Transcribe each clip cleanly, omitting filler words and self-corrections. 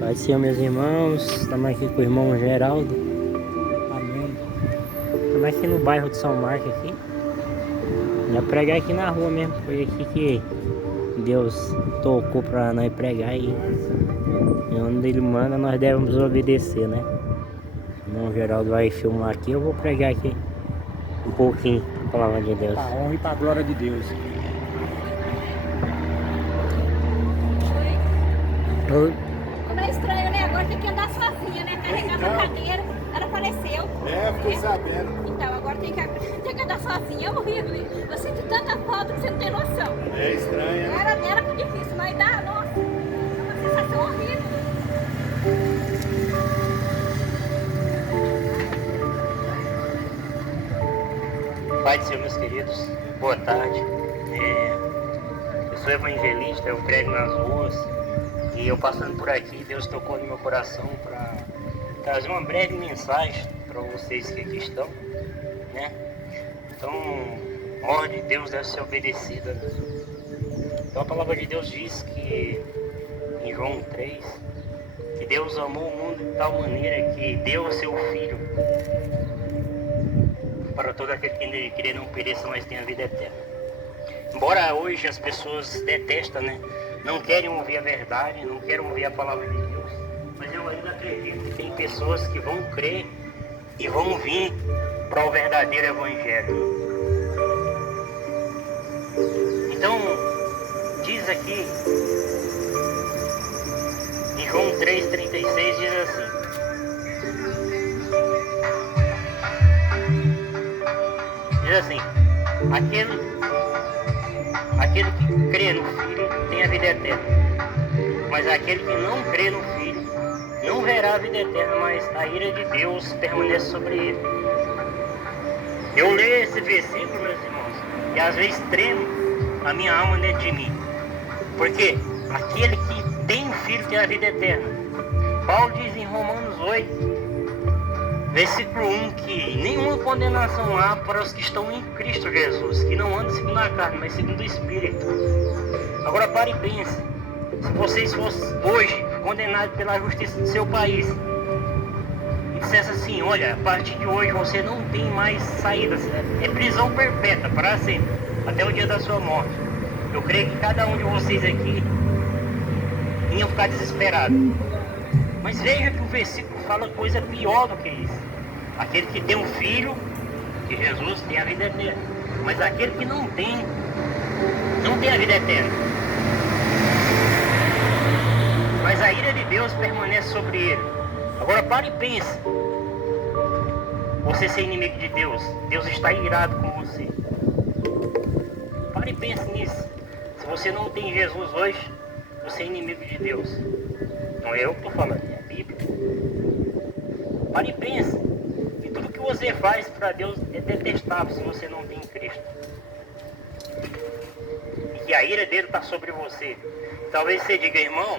Pai do Senhor, meus irmãos, estamos aqui com o irmão Geraldo. Amém. Estamos aqui no bairro de São Marcos aqui. Ia pregar aqui na rua mesmo, foi aqui que Deus tocou para nós pregar e onde Ele manda nós devemos obedecer, né? O irmão Geraldo vai filmar aqui, eu vou pregar aqui um pouquinho a palavra de Deus. Para a honra e para a glória de Deus. Oi. Como é estranho, né? Agora tem que andar sozinha, né? Carregar uma cadeira. Ela faleceu. Fiquei sabendo. Então, agora tem que andar sozinha. É horrível. Eu sinto tanta falta que você não tem noção. É estranho. Era muito difícil, mas dá, nossa. É uma sensação horrível. Pai do Senhor, meus queridos, boa tarde. Eu sou evangelista, eu prego nas ruas e eu passando por aqui, Deus tocou no meu coração para trazer uma breve mensagem para vocês que aqui estão, né? Então, a ordem de Deus deve ser obedecida, né? Então a palavra de Deus diz que em João 3, que Deus amou o mundo de tal maneira que deu o seu Filho para todo aquele que crê não pereça, mas tenha vida eterna. Embora hoje as pessoas detestam, né? Não querem ouvir a verdade, não querem ouvir a palavra de Deus, mas eu ainda acredito que tem pessoas que vão crer e vão vir para o verdadeiro evangelho. Então, diz aqui, em João 3,36, diz assim: aquele que crê no Filho tem a vida eterna, mas aquele que não crê no Filho não verá a vida eterna, mas a ira de Deus permanece sobre ele. Eu leio esse versículo, meus irmãos, e às vezes tremo a minha alma dentro de mim, porque aquele que tem o Filho tem a vida eterna. Paulo diz em Romanos 8, versículo 1, que nenhuma condenação há para os que estão em Cristo Jesus, que não andam segundo a carne, mas segundo o Espírito. Agora pare e pense, se vocês fossem hoje condenados pela justiça do seu país e dissesse assim: olha, a partir de hoje você não tem mais saída, é prisão perpétua para sempre, até o dia da sua morte, eu creio que cada um de vocês aqui ia ficar desesperado. Mas veja que o versículo fala coisa pior do que isso. Aquele que tem um Filho, que Jesus, tem a vida eterna. Mas aquele que não tem a vida eterna. Mas a ira de Deus permanece sobre ele. Agora pare e pense. Você ser inimigo de Deus, Deus está irado com você. Pare e pense nisso. Se você não tem Jesus hoje, você é inimigo de Deus. Não é eu que estou falando, é a Bíblia. Pare e pense. E tudo que você faz para Deus é detestável se você não tem Cristo. E que a ira dele está sobre você. Talvez você diga: irmão,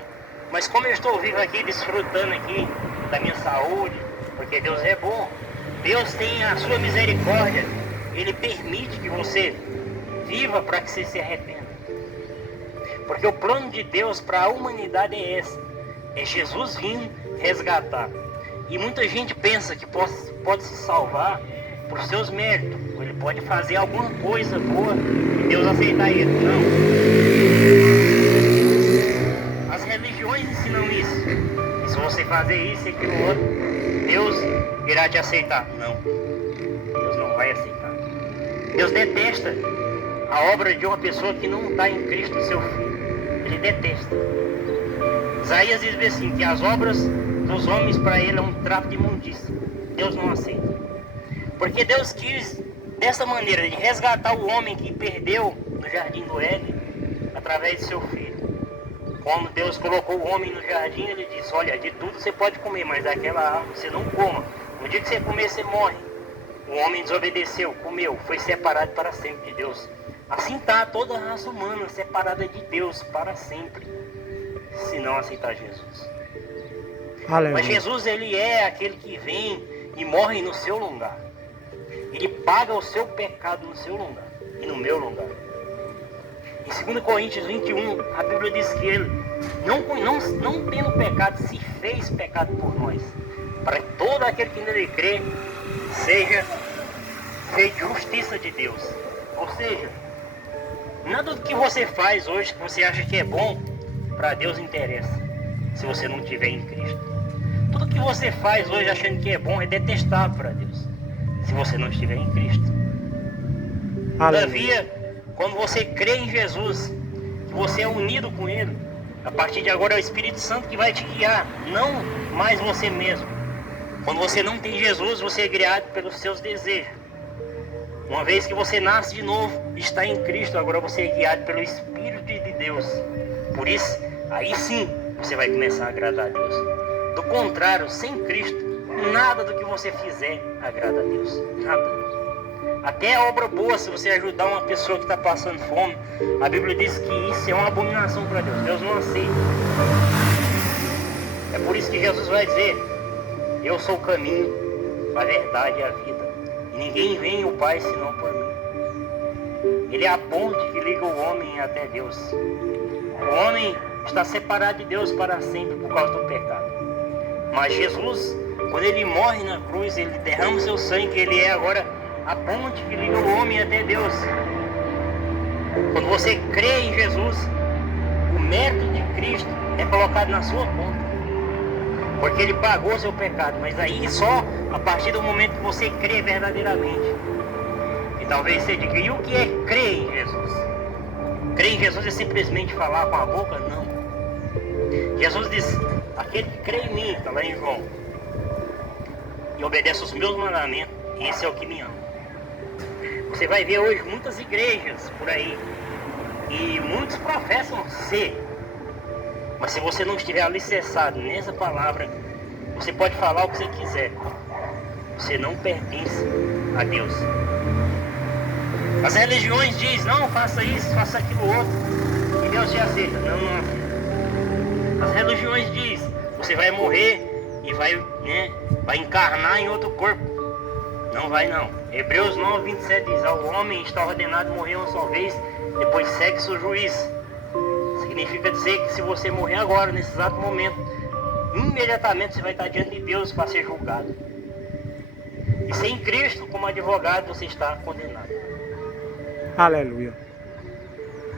mas como eu estou vivo aqui, desfrutando aqui da minha saúde, porque Deus é bom. Deus tem a sua misericórdia. Ele permite que você viva para que você se arrependa. Porque o plano de Deus para a humanidade é esse. É Jesus vindo resgatar. E muita gente pensa que pode se salvar por seus méritos. Ou ele pode fazer alguma coisa boa e Deus aceitar ele. Não. As religiões ensinam isso. E se você fazer isso e aquilo outro, Deus irá te aceitar. Não. Deus não vai aceitar. Deus detesta a obra de uma pessoa que não está em Cristo, seu Filho. Ele detesta. Isaías diz assim, que as obras dos homens para ele é um trapo de imundícia. Deus não aceita. Porque Deus quis, dessa maneira, de resgatar o homem que perdeu no jardim do Éden, através de seu Filho. Como Deus colocou o homem no jardim, ele disse: olha, de tudo você pode comer, mas daquela árvore você não coma. No dia que você comer, você morre. O homem desobedeceu, comeu, foi separado para sempre de Deus. Assim está toda a raça humana separada de Deus para sempre, se não aceitar Jesus. Aleluia. Mas Jesus, ele é aquele que vem e morre no seu lugar. Ele paga o seu pecado no seu lugar e no meu lugar. Em 2 Coríntios 21, a Bíblia diz que ele não tendo pecado, se fez pecado por nós, para que todo aquele que nele crê seja feito justiça de Deus. Ou seja, nada do que você faz hoje que você acha que é bom, para Deus interessa, se você não estiver em Cristo. Tudo que você faz hoje achando que é bom é detestável para Deus, se você não estiver em Cristo. Todavia, quando você crê em Jesus, que você é unido com Ele, a partir de agora é o Espírito Santo que vai te guiar, não mais você mesmo. Quando você não tem Jesus, você é guiado pelos seus desejos. Uma vez que você nasce de novo, está em Cristo, agora você é guiado pelo Espírito de Deus. Por isso, aí sim, você vai começar a agradar a Deus. Do contrário, sem Cristo, nada do que você fizer agrada a Deus. Nada. Até a obra boa, se você ajudar uma pessoa que está passando fome, a Bíblia diz que isso é uma abominação para Deus. Deus não aceita. É por isso que Jesus vai dizer: eu sou o caminho, a verdade e a vida. E ninguém vem ao Pai senão por mim. Ele é a ponte que liga o homem até Deus. O homem está separado de Deus para sempre por causa do pecado. Mas Jesus, quando ele morre na cruz, ele derrama o seu sangue, ele é agora a ponte que liga o homem até Deus. Quando você crê em Jesus, o mérito de Cristo é colocado na sua conta, porque Ele pagou seu pecado. Mas aí só a partir do momento que você crê verdadeiramente. E talvez você diga: e o que é crer em Jesus? Crer em Jesus é simplesmente falar com a boca? Não. Jesus diz: aquele que crê em mim, está lá em João, e obedece os meus mandamentos, esse é o que me ama. Você vai ver hoje muitas igrejas por aí, e muitos professam ser, mas se você não estiver alicerçado nessa palavra, você pode falar o que você quiser, você não pertence a Deus. As religiões dizem: não, faça isso, faça aquilo outro, e Deus te aceita. Não, não aceita. As religiões dizem: você vai morrer e vai encarnar em outro corpo. Não vai não. Hebreus 9, 27 diz: ao homem está ordenado morrer uma só vez, depois segue seu juízo. Significa dizer que se você morrer agora, nesse exato momento, imediatamente você vai estar diante de Deus para ser julgado. E sem Cristo como advogado, você está condenado. Aleluia.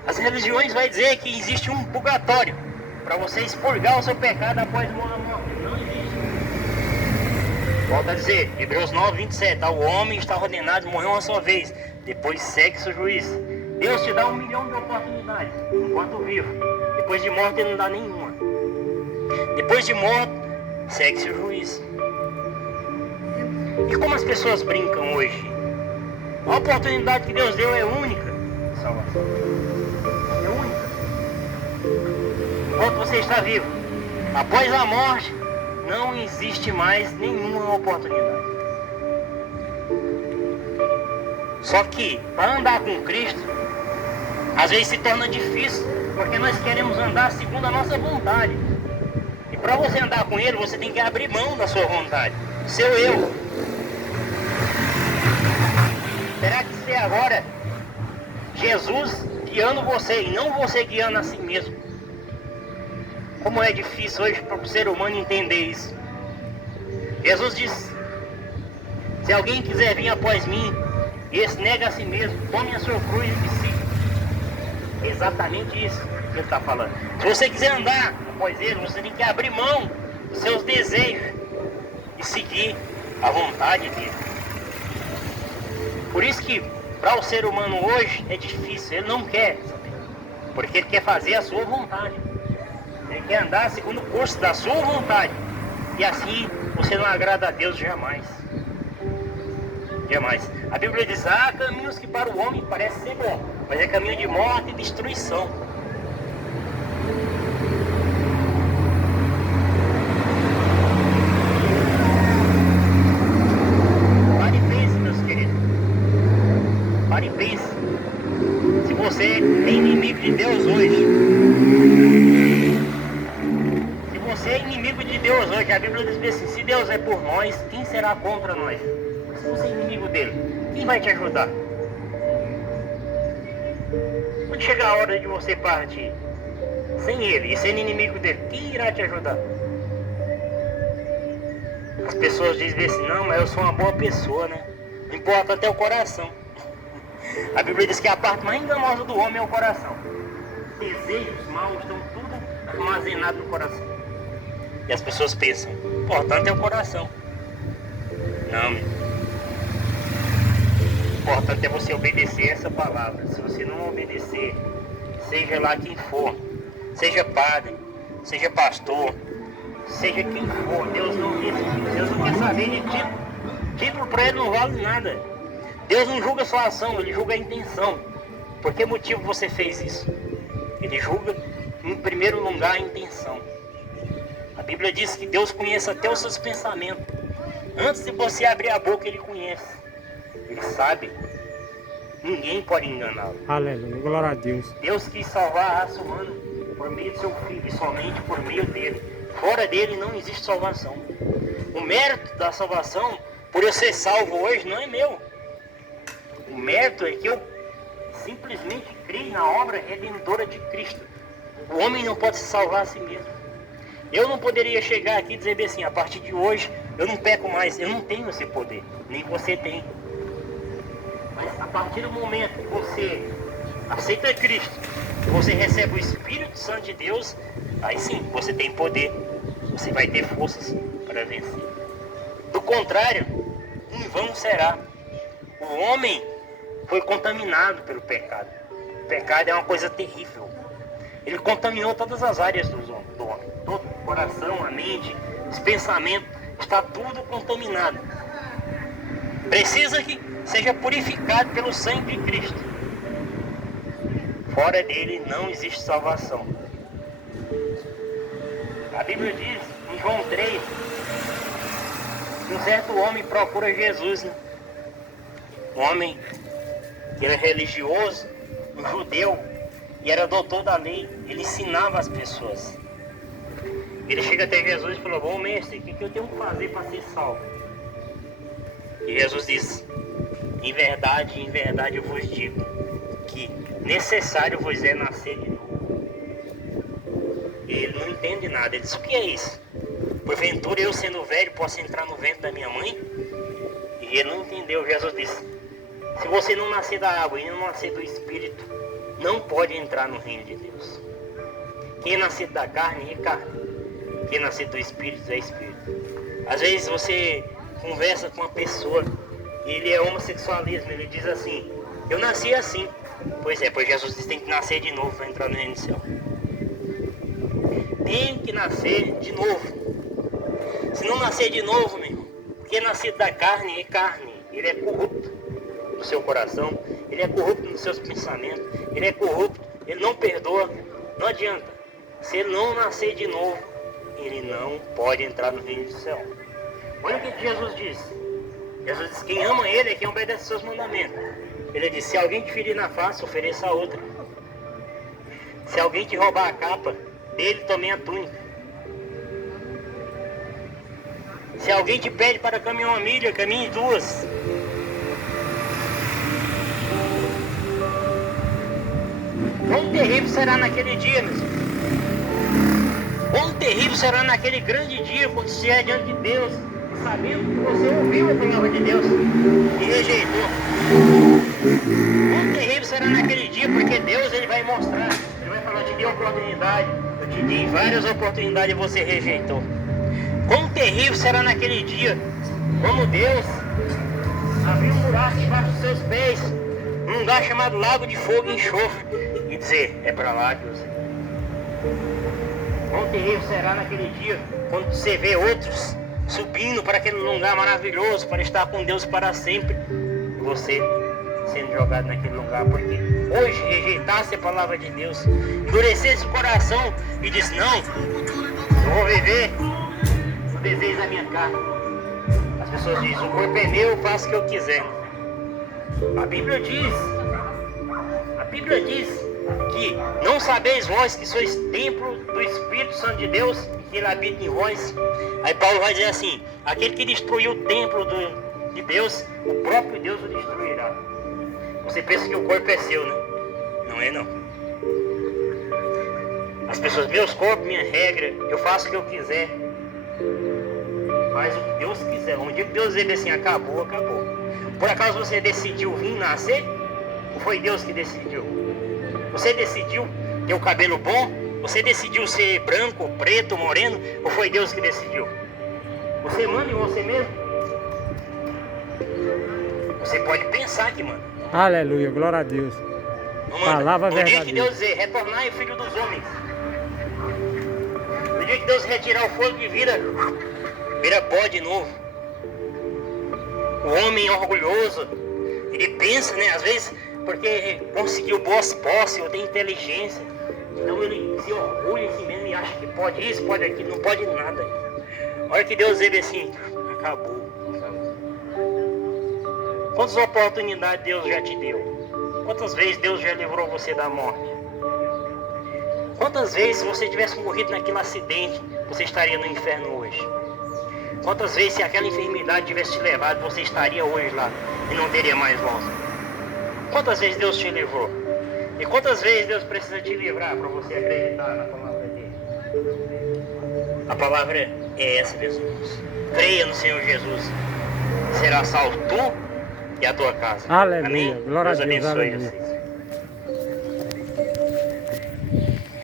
As religiões vão dizer que existe um purgatório para você expurgar o seu pecado após a morte. Não existe. Volto a dizer, Hebreus 9, 27, o homem está ordenado morrer uma só vez, depois segue seu juízo. Deus te dá 1 milhão de oportunidades enquanto vivo. Depois de morte ele não dá nenhuma. Depois de morte, segue seu juízo. E como as pessoas brincam hoje? A oportunidade que Deus deu é única de salvação. É única. Enquanto você está vivo, após a morte, não existe mais nenhuma oportunidade. Só que, para andar com Cristo, às vezes se torna difícil, porque nós queremos andar segundo a nossa vontade. E para você andar com Ele, você tem que abrir mão da sua vontade, do seu eu. Terá que ser agora Jesus guiando você, e não você guiando a si mesmo. Como é difícil hoje para o ser humano entender isso. Jesus disse: se alguém quiser vir após mim, esse nega a si mesmo, tome a sua cruz e me siga. É exatamente isso que ele está falando. Se você quiser andar após ele, você tem que abrir mão dos seus desejos e seguir a vontade dele. Por isso que para o ser humano hoje é difícil, ele não quer saber, porque ele quer fazer a sua vontade. Ele quer andar segundo o curso da sua vontade. E assim você não agrada a Deus jamais. Jamais. A Bíblia diz: há caminhos que para o homem parecem ser bom, mas é caminho de morte e destruição. Pare e pense, meus queridos. Pare e pense. Se você é inimigo de Deus hoje, você é inimigo de Deus hoje, a Bíblia diz assim: se Deus é por nós, quem será contra nós? Se você é inimigo dele, quem vai te ajudar? Quando chegar a hora de você partir, sem Ele e sendo inimigo dele, quem irá te ajudar? As pessoas dizem assim, não, mas eu sou uma boa pessoa, né? Não importa até o coração. A Bíblia diz que a parte mais enganosa do homem é o coração. Desejos maus estão tudo armazenados no coração. E as pessoas pensam, o importante é o coração. Não, meu. O importante é você obedecer essa palavra. Se você não obedecer, seja lá quem for, seja padre, seja pastor, seja quem for, Deus não quer saber de título. Título para ele não vale nada. Deus não julga a sua ação, Ele julga a intenção. Por que motivo você fez isso? Ele julga, em primeiro lugar, a intenção. A Bíblia diz que Deus conhece até os seus pensamentos. Antes de você abrir a boca, Ele conhece. Ele sabe. Ninguém pode enganá-lo. Aleluia, glória a Deus. Deus quis salvar a raça humana por meio de seu Filho, e somente por meio dele. Fora dele não existe salvação. O mérito da salvação, por eu ser salvo hoje, não é meu. O mérito é que eu simplesmente creio na obra redentora de Cristo. O homem não pode se salvar a si mesmo. Eu não poderia chegar aqui e dizer bem assim, a partir de hoje eu não peco mais. Eu não tenho esse poder, nem você tem. Mas a partir do momento que você aceita Cristo, que você recebe o Espírito Santo de Deus, aí sim, você tem poder. Você vai ter forças para vencer. Do contrário, em vão será. O homem foi contaminado pelo pecado. O pecado é uma coisa terrível. Ele contaminou todas as áreas do homem. Todo o coração, a mente, os pensamentos, está tudo contaminado. Precisa que seja purificado pelo sangue de Cristo. Fora dele não existe salvação. A Bíblia diz, em João 3, que um certo homem procura Jesus, né? Um homem que era religioso, um judeu, e era doutor da lei. Ele ensinava as pessoas. Ele chega até Jesus e falou, bom mestre, o que eu tenho que fazer para ser salvo? E Jesus diz, em verdade eu vos digo, que necessário vos é nascer de novo. Ele não entende nada. Ele diz, o que é isso? Porventura eu sendo velho posso entrar no ventre da minha mãe? E ele não entendeu. Jesus disse, se você não nascer da água e não nascer do Espírito, não pode entrar no reino de Deus. Quem é nascido da carne é carne. Quem é nascido do Espírito é Espírito. Às vezes você conversa com uma pessoa e ele é homossexualismo. Ele diz assim, eu nasci assim. Pois Jesus disse, tem que nascer de novo para entrar no reino do céu. Tem que nascer de novo. Se não nascer de novo, meu irmão, quem é nascido da carne é carne. Ele é corrupto no seu coração, ele é corrupto nos seus pensamentos, ele é corrupto, ele não perdoa, não adianta. Se ele não nascer de novo, ele não pode entrar no reino do céu. Olha o que Jesus disse. Jesus disse, quem ama ele é quem obedece seus mandamentos. Ele disse, se alguém te ferir na face, ofereça a outra. Se alguém te roubar a capa, dele também a túnica. Se alguém te pede para caminhar uma milha, caminhe duas. Quão terrível será naquele dia, meus irmãos. Quão terrível será naquele grande dia, quando você é diante de Deus, sabendo que você ouviu a palavra de Deus e rejeitou. Quão terrível será naquele dia, porque Deus ele vai mostrar, ele vai falar, eu te dei oportunidade, eu te dei várias oportunidades e você rejeitou. Quão terrível será naquele dia, como Deus abriu um buraco debaixo dos seus pés, num lugar chamado Lago de Fogo e Enxofre, e dizer, é para lá que você... Quão terrível será naquele dia, quando você vê outros subindo para aquele lugar maravilhoso, para estar com Deus para sempre, e você sendo jogado naquele lugar, porque hoje rejeitasse a palavra de Deus, endurecesse o coração e disse, não, eu vou viver o desejo da minha carne. As pessoas dizem, o corpo é meu, eu faço o que eu quiser. A Bíblia diz que não sabeis vós que sois templo do Espírito Santo de Deus e que ele habita em vós. Aí Paulo vai dizer assim, aquele que destruiu o templo de Deus, o próprio Deus o destruirá. Você pensa que o corpo é seu, né? Não é não. As pessoas, meus corpos, minha regra, eu faço o que eu quiser. Faz o que Deus quiser. Um dia que Deus dizer assim, acabou, acabou. Por acaso você decidiu vir nascer? Ou foi Deus que decidiu? Você decidiu ter o cabelo bom? Você decidiu ser branco, preto, moreno? Ou foi Deus que decidiu? Você manda em você mesmo? Você pode pensar que manda. Aleluia, glória a Deus. Não manda. Palavra No dia que verdadeira. Deus dizer, retornai o filho dos homens. No dia que Deus retirar o fogo e vira pó de novo. O homem orgulhoso, ele pensa, né? Às vezes, porque conseguiu boas posses, ou tem inteligência. Então ele se orgulha em si mesmo e acha que pode isso, pode aquilo, não pode nada. A hora que Deus vê assim, acabou. Quantas oportunidades Deus já te deu? Quantas vezes Deus já livrou você da morte? Quantas vezes, se você tivesse morrido naquele acidente, você estaria no inferno hoje? Quantas vezes, se aquela enfermidade tivesse te levado, você estaria hoje lá e não teria mais volta? Quantas vezes Deus te livrou? E quantas vezes Deus precisa te livrar para você acreditar na palavra dele? A palavra é essa, meus irmãos. Creia no Senhor Jesus. Será salvo tu e a tua casa. Aleluia, Amém? glória a Deus Deus, abençoe aleluia. vocês.